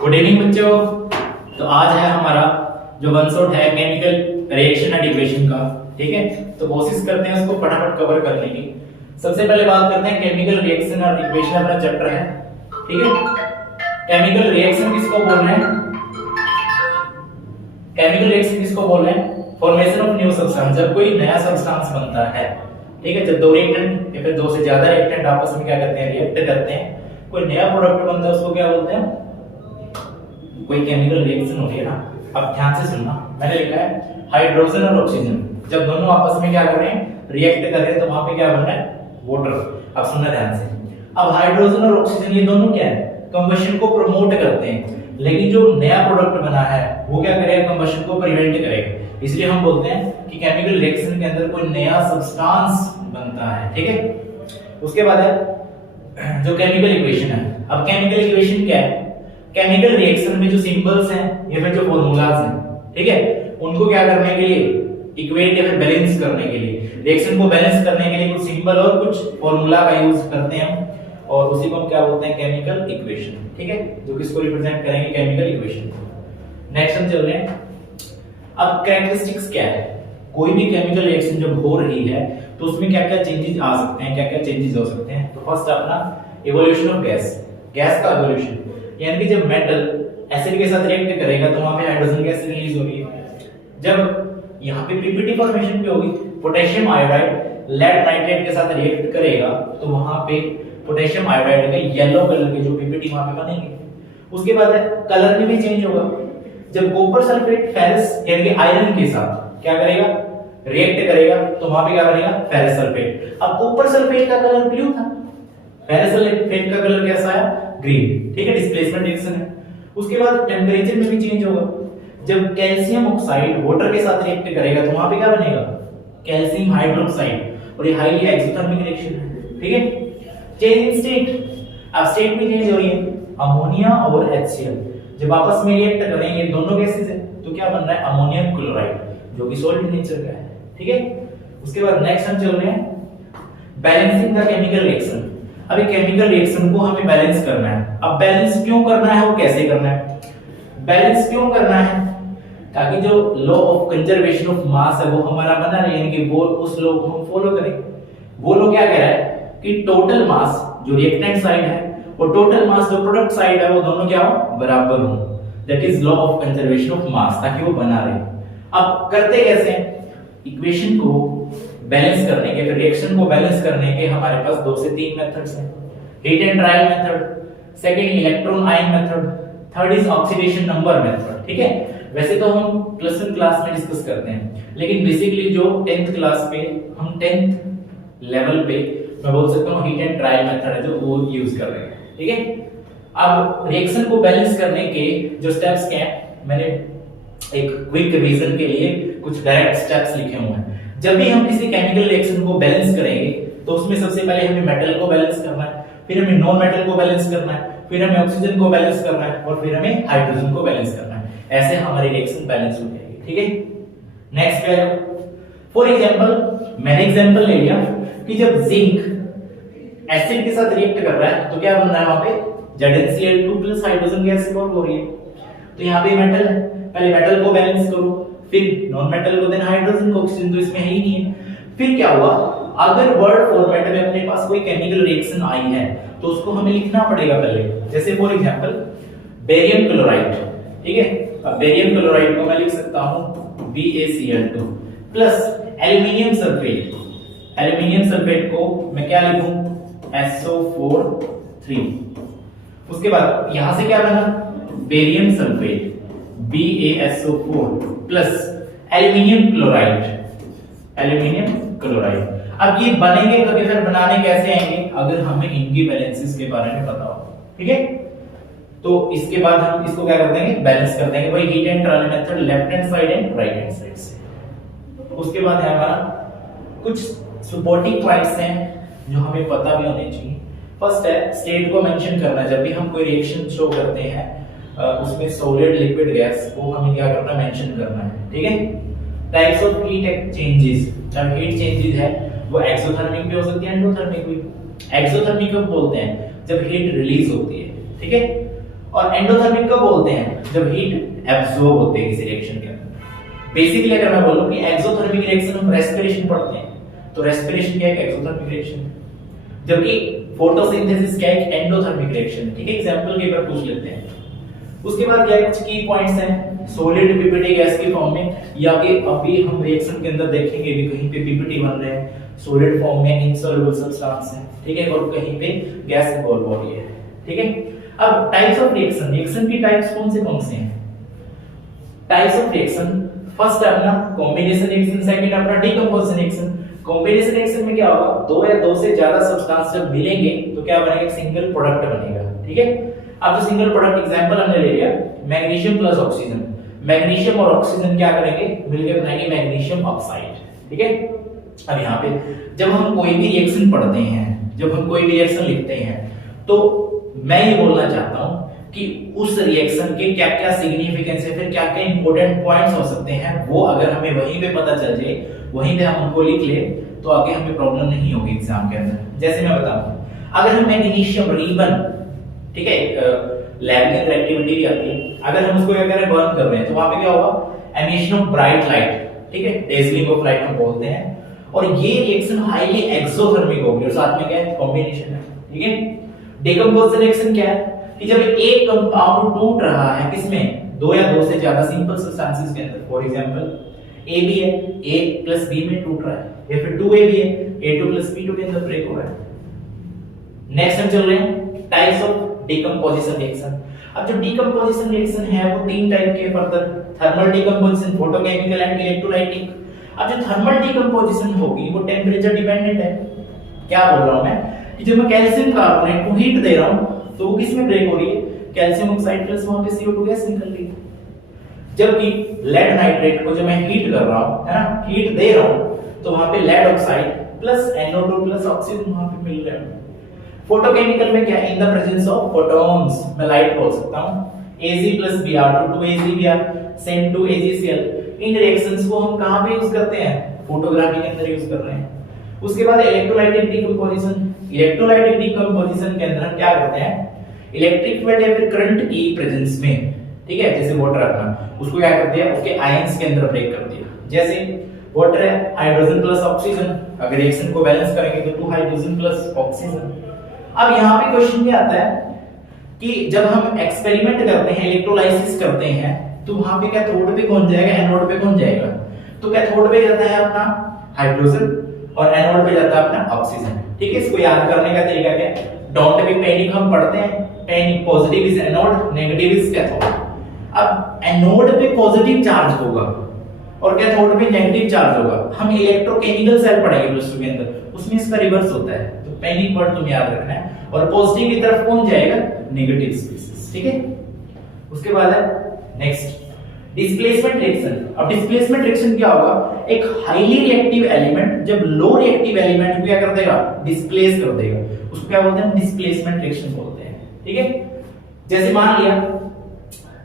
Good evening बच्चों। तो आज है हमारा जो वन शॉट है केमिकल रिएक्शन एंड इक्वेशन का। ठीक है, तो कोशिश करते हैं उसको फटाफट कवर करने की। सबसे पहले बात करते हैं केमिकल रिएक्शन और इक्वेशन, अपना चैप्टर है। ठीक है, केमिकल रिएक्शन किसको बोल रहे हैं? केमिकल रिएक्शन किसको बोल रहे हैं? फॉर्मेशन ऑफ न्यू सब्सटेंस, जब कोई नया सब्सटेंस बनता है। ठीक है, जब दो रिएक्टेंट या फिर दो से ज्यादा रिएक्टेंट आपस में क्या करते हैं, रिएक्ट करते हैं, कोई नया प्रोडक्ट बनता है, उसको क्या बोलते हैं? कोई केमिकल रिएक्शन होती है ना। अब ध्यान से सुनना, मैंने लिखा है हाइड्रोजन और ऑक्सीजन जब दोनों आपस में क्या कर रहे हैं, रिएक्ट कर रहे हैं, तो वहां पे क्या बन रहा है? वाटर। अब सुनना ध्यान से। अब हाइड्रोजन और ऑक्सीजन ये दोनों क्या है, कंबशन को प्रमोट करते हैं, लेकिन जो नया प्रोडक्ट बना है वो क्या करेगा, कंबशन को प्रिवेंट करेगा। इसलिए हम बोलते हैं कि केमिकल रिएक्शन के अंदर कोई नया सब्सटेंस बनता है। ठीक है, उसके बाद है जो केमिकल इक्वेशन है। अब केमिकल इक्वेशन क्या है? केमिकल रिएक्शन में जो सिंबल्स हैं या फिर जो फॉर्मूलाज हैं, ठीक है, उनको क्या करने के लिए, इक्वेट या फिर बैलेंस करने के लिए, रिएक्शन को बैलेंस करने के लिए कुछ सिंबल और कुछ फॉर्मूला का यूज करते हैं हम, और उसी को हम क्या बोलते हैं, केमिकल इक्वेशन। ठीक है, जो किसको रिप्रेजेंट करेंगे, केमिकल इक्वेशन को। नेक्स्ट हम चल रहे हैं। अब कैरेक्टरिस्टिक्स क्या है? कोई भी केमिकल रिएक्शन जब हो रही है तो उसमें क्या क्या चेंजेस आ सकते हैं, क्या क्या चेंजेस हो सकते हैं। तो फर्स्ट अपना इवोल्यूशन ऑफ गैस, गैस का इवोल्यूशन, यानी कि जब मेटल एसिड के साथ रिएक्ट करेगा तो वहां पे हाइड्रोजन गैस रिलीज होगी। जब यहाँ पे पीपीटी फॉर्मेशन पे होगी, पोटेशियम आयोडाइड लेड नाइट्रेट के साथ रिएक्ट करेगा तो वहां पे पोटेशियम आयोडाइड के येलो कलर के जो पीपीटी वहां पे बनेंगे। उसके बाद कलर में भी चेंज होगा। जब कॉपर सल्फेट फेरस यानी कि आयरन के साथ क्या करेगा, रिएक्ट करेगा, तो वहां पे क्या बनेगा, फेरस सल्फेट। अब कॉपर सल्फेट का कलर ब्लू था, फेरस सल्फेट का कलर कैसा है, ग्रीन। ठीक है, डिस्प्लेसमेंट रिएक्शन है। उसके बाद टेंपरेचर में भी चेंज होगा। जब कैल्शियम ऑक्साइड वाटर के साथ रिएक्ट करेगा तो वहां पे क्या बनेगा, कैल्शियम हाइड्रोक्साइड, और ये हाईली एक्सोथर्मिक रिएक्शन है। ठीक है, चेंज इन स्टेट, अब स्टेट में चेंज हो रही है। अमोनिया और HCl जब आपस में रिएक्ट करेंगे, दोनों गैसेस है, तो क्या बन रहा है, अमोनियम क्लोराइड, जो कि सॉल्ट नेचर का है। ठीक है, उसके बाद नेक्स्ट हम चल रहे हैं बैलेंसिंग द केमिकल रिएक्शन। अभी केमिकल रिएक्शन को हमें बैलेंस करना है। अब बैलेंस क्यों करना है और कैसे करना है? बैलेंस क्यों करना है? ताकि जो law of conservation of mass है वो हमारा बना रहे, यानी कि वो उस लॉ को हम फॉलो करें। वो लॉ क्या कह रहा है कि टोटल मास जो रिएक्टेंट साइड है और टोटल मास जो प्रोडक्ट साइड है वो दोनों क्या हो, बराबर हो। That is law of conservation of mass, ताकि वो बना रहे। अब करते कैसे हैं? इक्वेशन को बैलेंस करने के, फिर रिएक्शन को बैलेंस करने के हमारे पास 2 से 3 मेथड्स हैं। Heat and trial method, second electron ion method, third is oxidation number method. ठीक है, वैसे तो हम प्लस 1 क्लास में डिस्कस करते हैं, लेकिन बेसिकली जो 10th क्लास पे हम 10th लेवल पे मैं बोल सकता हूं हीट एंड ट्रायल मेथड है जो वो यूज कर रहे हैं। ठीक है, अब रिएक्शन को बैलेंस करने के जो स्टेप्स क्या हैं, मैंने एक क्विक रिवीजन के लिए कुछ डायरेक्ट स्टेप्स लिखे हुए हैं। जब भी हम किसी केमिकल रिएक्शन को बैलेंस करेंगे तो उसमें सबसे पहले हमें मेटल को बैलेंस करना है, फिर हमें नॉन मेटल को बैलेंस करना है, फिर हमें ऑक्सीजन को बैलेंस करना है, और फिर हमें हाइड्रोजन को बैलेंस करना है। ऐसे हमारी रिएक्शन बैलेंस हो जाएगी। ठीक है, नेक्स्ट क्या है? फॉर एग्जांपल मैंने एग्जांपल ले लिया कि जब जिंक एसिड के साथ रिएक्ट कर रहा है तो क्या बन रहा है, वहां पे ZnCl2 plus hydrogen gas form हो रही है। तो यहाँ पे मेटल है, पहले मेटल को बैलेंस करो, फिर नॉन मेटल को, देन हाइड्रोजन को, ऑक्सीजन तो इसमें है ही नहीं है। फिर क्या हुआ, अगर वर्ड फॉर्मेट में अपने पास कोई केमिकल रिएक्शन आई है तो उसको हमें लिखना पड़ेगा पहले। जैसे फॉर एग्जांपल बेरियम क्लोराइड। ठीक है, अब बेरियम क्लोराइड को मैं लिख सकता हूं BaCl2 plus aluminium sulphate. Aluminium sulphate को मैं क्या लिखूं, SO4 उसके बाद यहां से क्या बना, barium sulphate BaSO4 plus aluminium chloride, aluminium chloride. अब ये बनेंगे कभी, फिर बनाने कैसे आएंगे, अगर हमें इनकी बैलेंसेस के बारे में पता हो। ठीक है, तो इसके बाद हम इसको क्या कर देंगे, बैलेंस कर देंगे, वही heat and trial method, left hand side and right hand side से। उसके बाद है हमारा कुछ सपोर्टिंग पॉइंट्स हैं जो हमें पता भी होने चाहिए। फर्स्ट है स्टेट को मेंशन करना। जब भी हम कोई रिएक्शन शो करते हैं उसमें सॉलिड लिक्विड गैस को हमें क्या करना, मेंशन करना है। ठीक है, टाइप्स ऑफ हीट चेंजेस, जब हीट चेंजेस है वो एक्सोथर्मिक भी हो सकती है, एंडोथर्मिक भी। एक्सोथर्मिक कब बोलते हैं, जब हीट रिलीज होती है। ठीक है, और एंडोथर्मिक कब बोलते हैं? जब हीट एब्जॉर्ब होती है किसी रिएक्शन के अंदर। बेसिकली अगर मैं बोलूं कि एक्सोथर्मिक रिएक्शन हम रेस्पिरेशन पढ़ते हैं, तो रेस्पिरेशन क्या है? एक्सोथर्मिक रिएक्शन है, जबकि फोटोसिंथेसिस क्या है? Endothermic reaction. ठीक है, एग्जांपल के ऊपर पूछ लेते हैं। उसके बाद क्या कुछ की पॉइंट्स हैं सॉलिड पीपीटी गैस की फॉर्म में, या कि अभी हम रिएक्शन के अंदर देखेंगे भी कहीं पे पीपीटी बन रहे हैं सॉलिड फॉर्म में, इनसॉल्युबल सब्सटेंस है। ठीक है, और कहीं पे गैस इन्वॉल्व हो रही है। ठीक है, अब टाइप्स ऑफ रिएक्शन, रिएक्शन की टाइप्स कौन से हैं? टाइप्स ऑफ रिएक्शन, फर्स्ट अपना कॉम्बिनेशन रिएक्शन, सेकंड अपना डीकंपोजिशन रिएक्शन। कॉम्बिनेशन रिएक्शन में क्या होगा? दो या दो से ज्यादा सब्सटेंस जब मिलेंगे तो क्या बनेगा? एक सिंगल प्रोडक्ट बनेगा। ठीक है, अब जो सिंगल प्रोडक्ट एग्जांपल हमने ले लिया मैग्नीशियम प्लस ऑक्सीजन। मैग्नीशियम और ऑक्सीजन क्या करेंगे? मिलकर बनाएंगे मैग्नीशियम ऑक्साइड। ठीक है, अब यहाँ पे जब हम कोई भी रिएक्शन पढ़ते हैं, जब हम कोई भी रिएक्शन लिखते हैं, तो मैं ये बोलना चाहता हूं कि उस रिएक्शन के क्या क्या सिग्निफिकेंस है, फिर क्या क्या इंपॉर्टेंट पॉइंट्स हो सकते हैं, वो अगर हमें वहीं पे पता चल जाए, वहीं पे हम उनको लिख ले, तो आगे हमें प्रॉब्लम नहीं होगी एग्जाम के अंदर। जैसे मैं बताऊं, अगर हम मैग्नीशियम रिबन, ठीक है, लैब के अंदर एक्टिविटी भी आती है, अगर हम उसको अगर बर्न कर रहे हैं तो वहां पे क्या होगा? Emission of bright light. ठीक है, डेजलिंग ऑफ लाइट हम बोलते हैं, और ये रिएक्शन हाईली एक्सोथर्मिक होगी, और साथ में क्या है? कॉम्बिनेशन है। ठीक है, डिकम्पोजिशन रिएक्शन क्या है? कि जब एक कंपाउंड टूट रहा है, किसमें? दो या दो से ज्यादा सिंपल सब्सटेंसेस के अंदर। फॉर एग्जांपल A भी है, A प्लस B में टूट रहा है, या फिर 2A भी है, A2 प्लस B2 के अंदर ब्रेक हो रहा है। नेक्स्ट हम चल रहे हैं टाइप्स ऑफ डिकम्पोजिशन रिएक्शन। अब जो डिकम्पोजिशन रिएक्शन है वो तीन टाइप के further, thermal decomposition, photochemical and electrolytic. अब जो थर्मल डिकम्पोजिशन होगी वो टेंपरेचर डिपेंडेंट है। क्या बोल रहा हूं मैं कि जब मैं कैल्शियम कार्बोनेट को हीट दे रहा हूं तो वो किसमें ब्रेक हो रही है? कैल्शियम ऑक्साइड प्लस वहां पे CO2 गैस निकल रही है। जबकि लेड नाइट्रेट को जब मैं हीट कर रहा हूं, है ना, हीट दे रहा हूं, तो वहां पे lead oxide plus NO2 plus oxygen वहां पे मिल रहे हैं। फोटोकेमिकल में क्या है? In the presence of photons, मैं लाइट बोल सकता हूं, Ag plus Br to 2AgBr send to AgCl। इन रिएक्शंस को हम कहां पे यूज करते हैं? फोटोग्राफी के अंदर यूज कर रहे हैं। उसके बाद इलेक्ट्रोलाइटिक डिकम्पोजिशन। इलेक्ट्रोलाइटिक डिकम्पोजिशन के अंदर हम क्या करते हैं? इलेक्ट्रिक फील्ड या फिर करंट की प्रेजेंस में, ठीक है, जैसे वाटर अपना, उसको क्या करते हैं? उसके आयंस के अंदर ब्रेक कर दिया। जैसे वाटर है, हाइड्रोजन प्लस ऑक्सीजन, अगर रिएक्शन को बैलेंस करेंगे तो 2 हाइड्रोजन प्लस ऑक्सीजन। अब यहाँ पे क्वेश्चन ये आता है कि जब हम एक्सपेरिमेंट करते हैं, इलेक्ट्रोलाइसिस करते हैं, तो वहां पे कैथोड पे कौन जाएगा, एनोड पे कौन जाएगा? तो कैथोड पे जाता है अपना हाइड्रोजन और एनोड पे जाता है अपना ऑक्सीजन। ठीक है, इसको याद करने का तरीका क्या है? डोंट बी पैनिक हम पढ़ते हैं, panic positive is anode, negative is cathode. अब एनोड पे पॉजिटिव चार्ज होगा और कैथोड पे नेगेटिव चार्ज होगा। हम इलेक्ट्रोकेमिकल सेल पढ़ेंगे प्लस 2 के अंदर, उसमें इसका रिवर्स होता है। तो पैनिक वर्ड तुम याद रखना है, और पॉजिटिव की तरफ कौन जाएगा? Negative species. ठीक है, उसके बाद है नेक्स्ट डिस्प्लेसमेंट रिएक्शन। अब डिस्प्लेसमेंट रिएक्शन क्या होगा? एक हाईली रिएक्टिव एलिमेंट जब लो रिएक्टिव एलिमेंट को क्या कर देगा? डिस्प्लेस कर देगा, उसको क्या बोलते हैं? डिस्प्लेसमेंट रिएक्शन बोलते हैं। ठीक है, जैसे मान लिया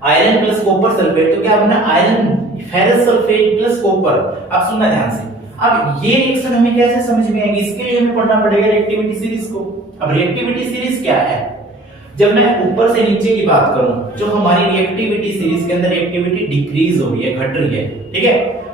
आयरन प्लस कॉपर सल्फेट, तो क्या बना? Iron ferrous sulphate plus copper. अब सुनना ध्यान से, अब ये रिएक्शन हमें कैसे समझ में आएगी? इसके लिए हमें पढ़ना पड़ेगा रिएक्टिविटी सीरीज को। अब रिएक्टिविटी सीरीज क्या है? जब मैं ऊपर से नीचे की बात करूं, जो हमारी रिएक्टिविटी सीरीज के अंदर रिएक्टिविटी डिक्रीज हो रही है, घट रही है। ठीक है,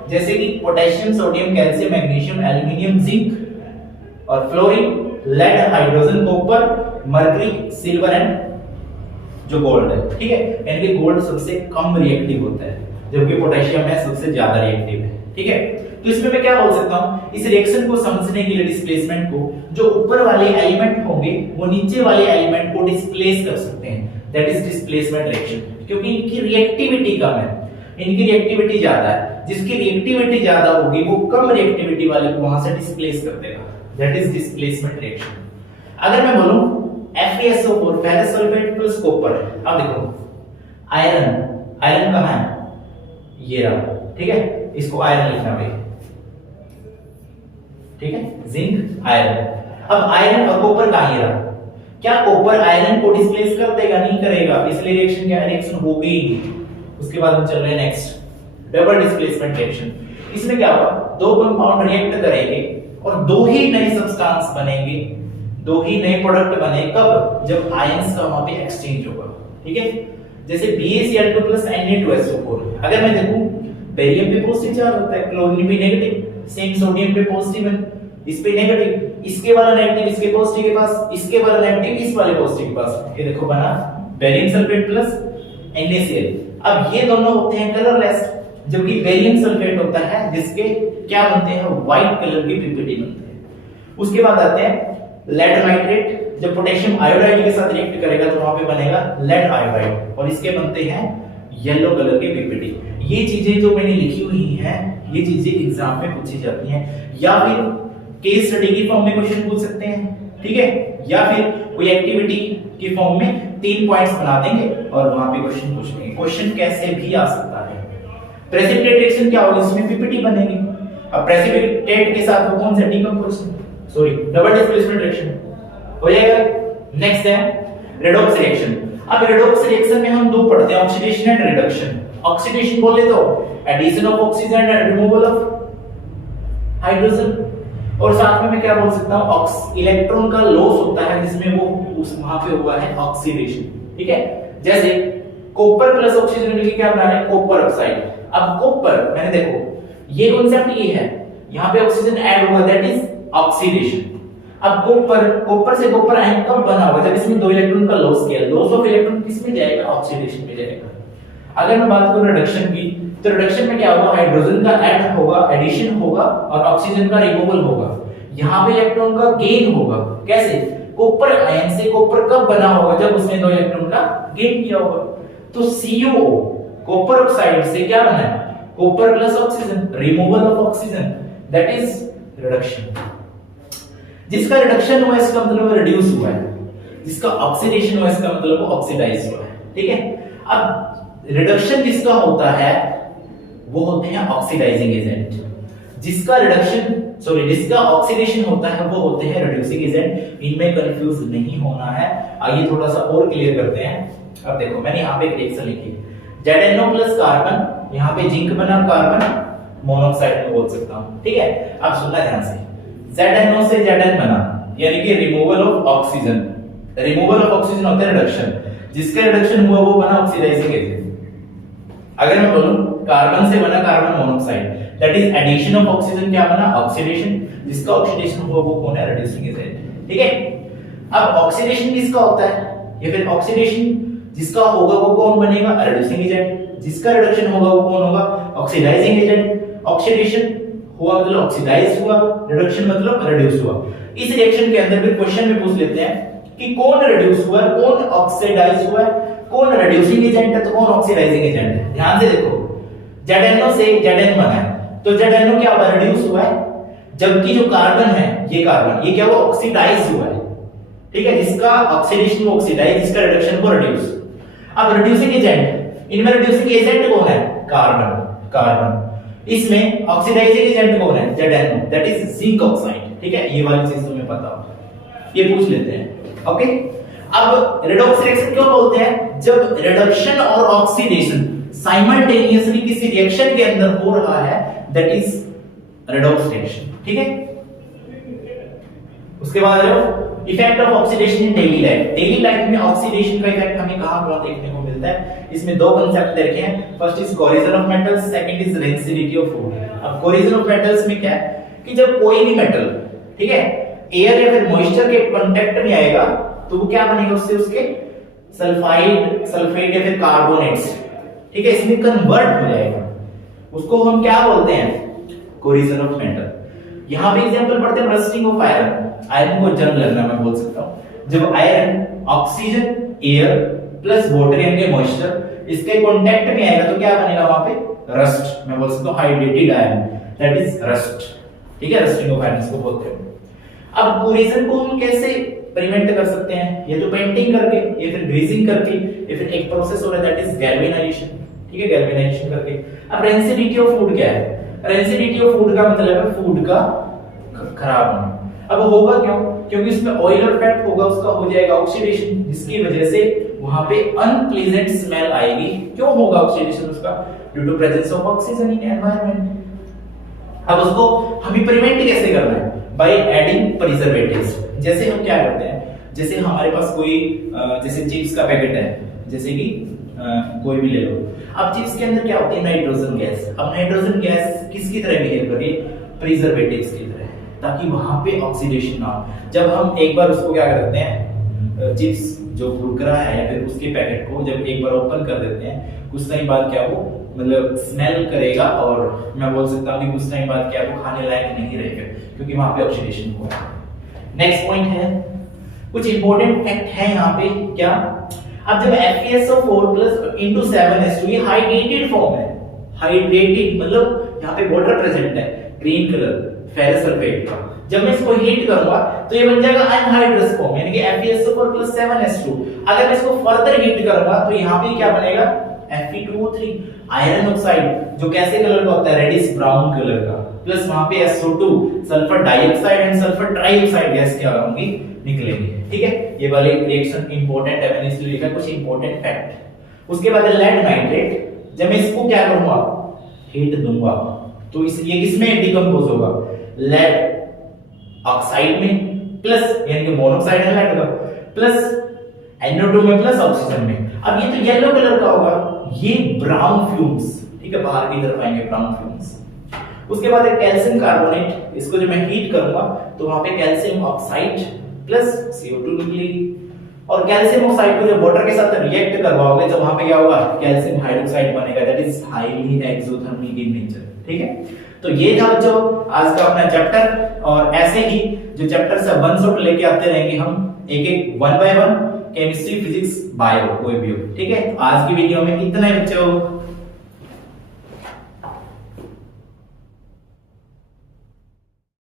जैसे कि potassium, sodium, calcium, magnesium, aluminium, zinc और fluorine, lead, hydrogen, copper, mercury, silver and जो गोल्ड है। ठीक है, यानी कि गोल्ड सबसे कम रिएक्टिव होता है, जबकि पोटेशियम है सबसे ज्यादा रिएक्टिव है। ठीक है, तो इसमें मैं क्या बोल सकता हूं? इस रिएक्शन को समझने के लिए डिस्प्लेसमेंट को, जो ऊपर वाले एलिमेंट होंगे वो नीचे वाले एलिमेंट को डिस्प्लेस कर सकते हैं, दैट इज डिस्प्लेसमेंट रिएक्शन। क्योंकि इनकी रिएक्टिविटी कम है, इनकी रिएक्टिविटी ज्यादा है। जिसकी रिएक्टिविटी ज्यादा होगी वो कम रिएक्टिविटी वाले को वहां से डिस्प्लेस कर देगा, दैट इज डिस्प्लेसमेंट रिएक्शन। अगर मैं बोलूं FeSO4 ferrous sulphate plus copper, अब देखो आयरन, आयरन कहां है? ये रहा। ठीक है, इसको आयरन लिखना भाई। ठीक है, जिंक, आयरन। अब आयरन और कॉपर कहां? ये रहा। क्या कॉपर आयरन को डिस्प्लेस कर देगा? नहीं करेगा, इसलिए रिएक्शन क्या है? रिएक्शन होगी ही नहीं। उसके बाद हम चल रहे हैं नेक्स्ट डबल डिस्प्लेसमेंट रिएक्शन। इसमें क्या होगा? दो कंपाउंड रिएक्ट करेंगे और दो ही नए सब्सटेंस बनेंगे, दो ही नए प्रोडक्ट बने। कब? जब आयंस का वहां पे एक्सचेंज होगा। ठीक है। जैसे BaCl2 प्लस Na2SO4, अगर मैं देखूं बेरियम पे पॉजिटिव चार्ज होता है, क्लोरीन पे नेगेटिव, सेम सोडियम पे पॉजिटिव है, इस पे नेगेटिव, इसके वाला नेगेटिव इसके पॉजिटिव के पास, इसके वाला नेगेटिव इस वाले पॉजिटिव के पास, ये देखो बना बेरियम सल्फेट प्लस NaCl। अब ये दोनों होते हैं कलरलेस, जबकि बेरियम सल्फेट होता है जिसके क्या बनते हैं, व्हाइट कलर के PPT बनते हैं। उसके बाद आते हैं लेड नाइट्रेट, जब पोटेशियम आयोडाइड के साथ रिएक्ट करेगा तो वहां पे बनेगा लेड आयोडाइड, और इसके बनते हैं येलो कलर के PPT। ये चीजें जो मैंने लिखी हुई हैं, ये चीजें एग्जाम में पूछी जाती हैं, या फिर केस स्टडी की फॉर्म में क्वेश्चन पूछ सकते हैं, ठीक है, या फिर कोई एक्टिविटी की फॉर्म में 3 पॉइंट्स बना देंगे और वहां पे क्वेश्चन पूछ लेंगे। क्वेश्चन कैसे भी आ सकता है। प्रेसिपिटेट रिएक्शन क्या होगा, इसमें PPT बनेगी। अब प्रेसिपिटेट के साथ वो कौन सा decomposition, sorry double displacement reaction हो जाएगा। नेक्स्ट है रेडॉक्स रिएक्शन। अब रेडॉक्स रिएक्शन में हम दो पढ़ते हैं, ऑक्सीडेशन एंड रिडक्शन। ऑक्सीडेशन बोले तो addition of oxygen and removal of hydrogen, और साथ में मैं क्या बोल सकता हूं, इलेक्ट्रॉन का लॉस होता है जिसमें वो उस वहां पे हुआ है ऑक्सीडेशन, ठीक है। जैसे कॉपर प्लस ऑक्सीजन मिलके क्या बना रहे हैं, कॉपर ऑक्साइड। अब कॉपर मैंने देखो ये कॉन्सेप्ट ये है, यहां पे ऑक्सीजन ऐड हुआ, दैट इज ऑक्सीडेशन। अब कॉपर से कॉपर आयन कब बना होगा, जब इसमें 2 इलेक्ट्रॉन का लॉस किया, लॉस ऑफ इलेक्ट्रॉन किस में जाएगा, ऑक्सीडेशन में जाएगा। अगर मैं बात करूं रिडक्शन की, तो रिडक्शन में क्या होगा, हाइड्रोजन का ऐड होगा, एडिशन होगा, और ऑक्सीजन का रिमूवल होगा। यहां पे इलेक्ट्रॉन का गेन होगा, कैसे, कॉपर आयन से कॉपर कब बना होगा, जब उसने 2 इलेक्ट्रॉन का गेन किया होगा। तो CuO कॉपर ऑक्साइड से क्या बना है, copper plus oxygen, removal of oxygen, that is reduction. जिसका रिडक्शन हुआ इसका मतलब रिड्यूस हुआ है, जिसका ऑक्सीडेशन हुआ इसका मतलब ऑक्सीडाइज हुआ है, ठीक है। अब रिडक्शन जिसका होता है वो होते हैं ऑक्सीडाइजिंग एजेंट, जिसका ऑक्सीडेशन होता है वो होते हैं रिड्यूसिंग एजेंट। इनमें कंफ्यूज नहीं होना है। आइए थोड़ा सा और क्लियर करते हैं। अब देखो मैंने यहाँ पे एक रिएक्शन लिखी, ZNO प्लस कार्बन, यहाँ पे जिंक बना कार्बन मोनोऑक्साइड में बोल सकता हूँ, ठीक है। अब सुनना ध्यान से, ZNO से Zn बना, यानी कि removal of oxygen. Removal of oxygen होता है रिडक्शन, जिसका रिडक्शन हुआ वो बना ऑक्सीडाइजिंग एजेंट। अगर मैं बोलूं कार्बन से बना carbon monoxide, that is addition of oxygen, क्या बना ऑक्सीडेशन, जिसका ऑक्सीडेशन हुआ वो कौन है, रिड्यूसिंग एजेंट, ठीक है। अब ऑक्सीडेशन किसका होता है, या फिर ऑक्सीडेशन जिसका होगा वो कौन बनेगा, रिड्यूसिंग एजेंट। जिसका रिडक्शन होगा वो कौन होगा, ऑक्सीडाइजिंग एजेंट। ऑक्सीडेशन हुआ मतलब ऑक्सीडाइज हुआ, रिडक्शन मतलब रिड्यूस हुआ। इस रिएक्शन के अंदर भी क्वेश्चन में पूछ लेते हैं कि कौन रिड्यूस हुआ है, कौन ऑक्सीडाइज हुआ है, कौन रिड्यूसिंग एजेंट है, तो कौन ऑक्सीडाइजिंग एजेंट है। ध्यान से देखो, ZNO से Zn बना है, तो ZNO क्या हुआ, रिड्यूस हुआ है, जबकि जो कार्बन है ये कार्बन, ये क्या हुआ, ऑक्सीडाइज हुआ है, ठीक है। जिसका ऑक्सीडेशन वो ऑक्सीडाइज, जिसका रिडक्शन वो रिड्यूस। अब रिड्यूसिंग एजेंट, इनमें रिड्यूसिंग एजेंट कौन है, कार्बन। इसमें ऑक्सीडाइजिंग एजेंट कौन है, ZNO, that is zinc oxide, ठीक है। ये वाली चीज तुम्हें पता हो, ये पूछ लेते हैं, ओके। अब रेडॉक्स रिएक्शन क्यों बोलते हैं, जब रिडक्शन और ऑक्सीडेशन साइमल्टेनियसली किसी रिएक्शन के अंदर हो रहा है, दैट इज रेडॉक्स रिएक्शन, ठीक है। उसके बाद effect of oxidation in daily life. Daily life में ऑक्सीडेशन का इफेक्ट हमें कहां देखने को मिलता है, इसमें दो कांसेप्ट देखे हैं। First is corrosion of metals, second is rancidity of food. अब कोरिजन ऑफ मेटल्स में क्या है कि जब कोई भी मेटल, ठीक है, एयर या फिर मॉइस्चर के कांटेक्ट में आएगा तो वो क्या बनेगा, उससे उसके सल्फेट या फिर कार्बोनेट्स, ठीक है, इसमें कन्वर्ट हो जाएगा। उसको हम क्या बोलते हैं, कोरिजन ऑफ मेटल। यहां पे एग्जांपल पढ़ते हैं रस्टिंग ऑफ आयरन। आयरन को जंग लगना मैं बोल सकता हूं। जब iron oxygen, air plus water यानी कि मॉइस्चर इसके कांटेक्ट में आएगा तो क्या बनेगा वहां पे, रस्ट। मैं बोल सकता हूं hydrated iron, that is rust, ठीक है, रस्टिंग ऑफ आयरन इसको बोलते हैं। अब कोरिजन को हम कैसे प्रिवेंट कर सकते हैं, ये तो पेंटिंग करके या फिर ग्रीजिंग करके या फिर एक प्रोसेस हो रहा है, दैट इज गैल्वेनाइजेशन, ठीक है, गैल्वेनाइजेशन करके। अब रेंसिडिटी ऑफ फूड क्या है, रेंसिडिटी ऑफ फूड का मतलब है फूड का खराब होना। अब होगा क्यों, क्योंकि इसमें ऑयल और फैट होगा, उसका हो जाएगा ऑक्सीडेशन, जिसकी वजह से वहां पे अनप्लीजेंट स्मेल आएगी। क्यों होगा ऑक्सीडेशन उसका, due to presence of oxygen in environment. अब उसको हमें प्रिवेंट कैसे करना है, बाय एडिंग प्रिजर्वेटिव्स। जैसे हम क्या करते हैं, जैसे हमारे पास कोई जैसे चिप्स का पैकेट है जैसे कि कोई भी ले लो। अब चिप्स के अंदर क्या होती है, नाइट्रोजन गैस। अब नाइट्रोजन गैस किसकी तरह बिहेव कर रही है, प्रिजर्वेटिव्स की तरह, ताकि वहां पे ऑक्सीडेशन ना हो। जब हम एक बार उसको क्या करते हैं, चिप्स जो कुरकुरा है या फिर उसके पैकेट को जब एक बार ओपन कर देते हैं, कुछ टाइम बाद क्या वो मतलब स्मेल करेगा, और मैं बोल सकता हूँ कि कुछ टाइम बाद क्या वो खाने लायक नहीं रहेगा, क्योंकि वहां पे ऑक्सीडेशन हुआ है। नेक्स्ट पॉइंट है, कुछ इंपॉर्टेंट फैक्ट है यहाँ पे क्या। अब जब FeSO4+ into 7H2 ये हाइड्रेटेड फॉर्म है, हाइड्रेटेड मतलब यहाँ पे वाटर प्रेजेंट है, ग्रीन कलर फेरस सल्फेट का। जब मैं इसको हीट करूंगा तो ये बन जाएगा अनहाइड्रस फॉर्म, यानी कि FeSO4+ 7H2। अगर मैं इसको फर्दर हीट करूंगा तो यहाँ पे क्या बनेगा, Fe2O3 आयरन ऑक्साइड, जो कैसे कलर का होता है, रेडिश ब्राउन कलर का, प्लस वहां पे SO2 sulphur dioxide and sulphur trioxide gas क्या होंगी, निकलेंगे। ठीक है, ये वाली रिएक्शन इंपॉर्टेंट है, मैंने इसलिए लिखा कुछ इंपॉर्टेंट फैक्ट। उसके बाद लेड नाइट्रेट, जब मैं इसको क्या करूंगा, हीट दूंगा तो ये किसमें डिकम्पोज होगा, लेड ऑक्साइड में, प्लस यानी कि मोनोऑक्साइड है लेड का, प्लस NO2 में, प्लस ऑक्सीजन में। अब ये तो येलो कलर का होगा, ये ब्राउन फ्यूम्स, ठीक है, बाहर की तरफ आएंगे ब्राउन फ्यूम्स। उसके बाद एक कैल्शियम कार्बोनेट, इसको जब मैं हीट करूंगा तो वहां पे कैल्शियम ऑक्साइड प्लस CO2 निकलेगी, और कैल्शियम ऑक्साइड को जब वाटर के साथ रिएक्ट करवाओगे तो वहां पे क्या होगा, कैल्शियम हाइड्रोक्साइड बनेगा, that is highly exothermic in nature. ठीक है, तो ये था बच्चों आज का अपना चैप्टर, और ऐसे ही जो चैप्टर से वन शॉट लेके आते रहेंगे हम, एक एक 1 by 1, केमिस्ट्री, फिजिक्स, बायो, कोई भी हो। ठीक है, आज की वीडियो में इतना ही बच्चों।